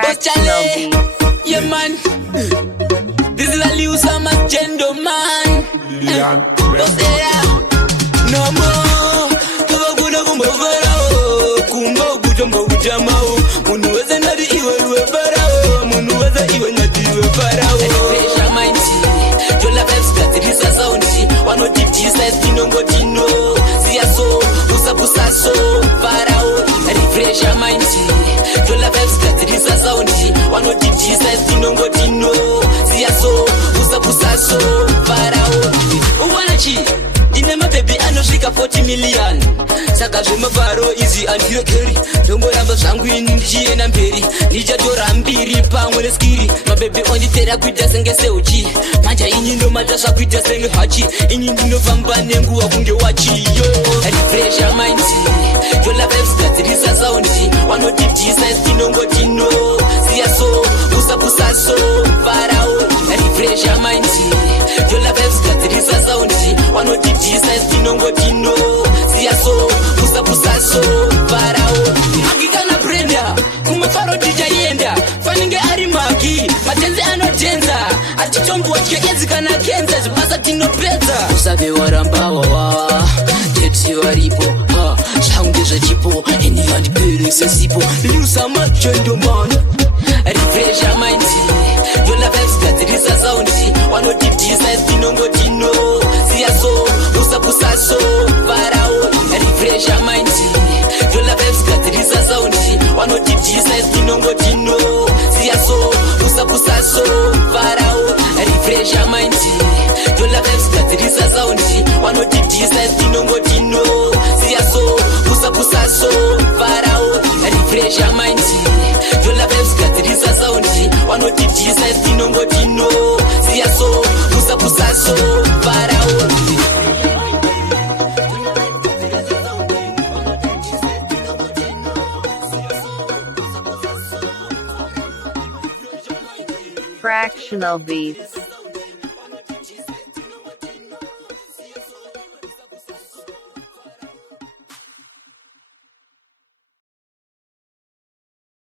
Fractional Charlie, beats. yeah man. This is a Lewis Gendo man. Boss era, no more. Tuva kuna kumbovara, kumbo kujombo kujamao. Munu weze nadi iwe farao, munu weze iwe nadi iwe farao. Pressure mindsi, jola vibes katirisa soundsi. Wano deep size tinongo tino, siya so, busa so, farao. Refresher mindsi, jola vibes katirisa soundsi. Wano deep size tinongo tino, siya so, busa so, farao. Uwanachi, dinema baby anosvika 40 million. Saka zvemavharo izi andirekeri. Ndongoramba zvangu ini ndichienda mberi. Ndichatora mbiri pamwe neskiri. Mabebe onditera kuita senge seuchi. Manja ini ndomata zvakuita senge hachi. Ini ndinofamba nenguva kunge wachi. Refresher mindsi, jola vibes gadzirisa soundsi. Wanoti size tinongo tino, siya so, busa so, farao. Refresher mindsi, jola vibes gadzirisa soundsi. Wanoti size tinongo tino, siya so, busa so, farao. Angikana Brenda, kumefaro dijayenda. Faninge ari magi, matenzi anotenza. Atichombu wachikezi kana kenza, zibasa tinopeza. Usabe waramba wawa, tepsi waripo, ha, shangu zachipo. Eni handi pere sesipo, liusa machendo man. Refresher mindsi, yola vibes gadzirisa soundsi. Wanoti size tinongo tino, siya so, busa so, farao. Refresher mindsi, jola vibes gadzirisa soundsi. Wanoti size tinongo tino, siya so, busa so, farao. Refresher mindsi, jola vibes gadzirisa soundsi. Wanoti size tinongo tino, siya so, busa so, farao. Refresher mindsi, jola vibes gadzirisa soundsi. Wanoti size tinongo tino, siya so, busa so, farao. Fractional beats.